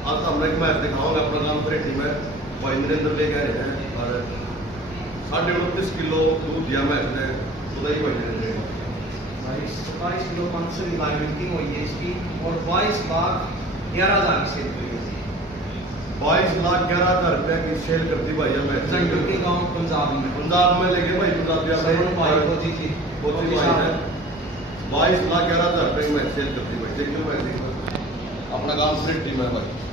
आज हम एक मैच दिखाऊंगा अपना नाम फ्रेटी में भाई नरेंद्र ले कह रहे हैं और 29.5 किलो दूध दिया मैच ने उदा ही भाई नरेंद्र भाई 27 किलो 500 की मार्केटिंग हुई है इसकी और 22 लाख 11,000 की सेल हुई है। 22,11,000 रुपए की सेल करती भाई मैं संयुक्त गांव पंजाब में लेके भाई पंजाब होती थी होती भाई है 22,11,000 रुपए की मैं सेल करती भाई देखियो मैं अपना काम फ्रेटी में भाई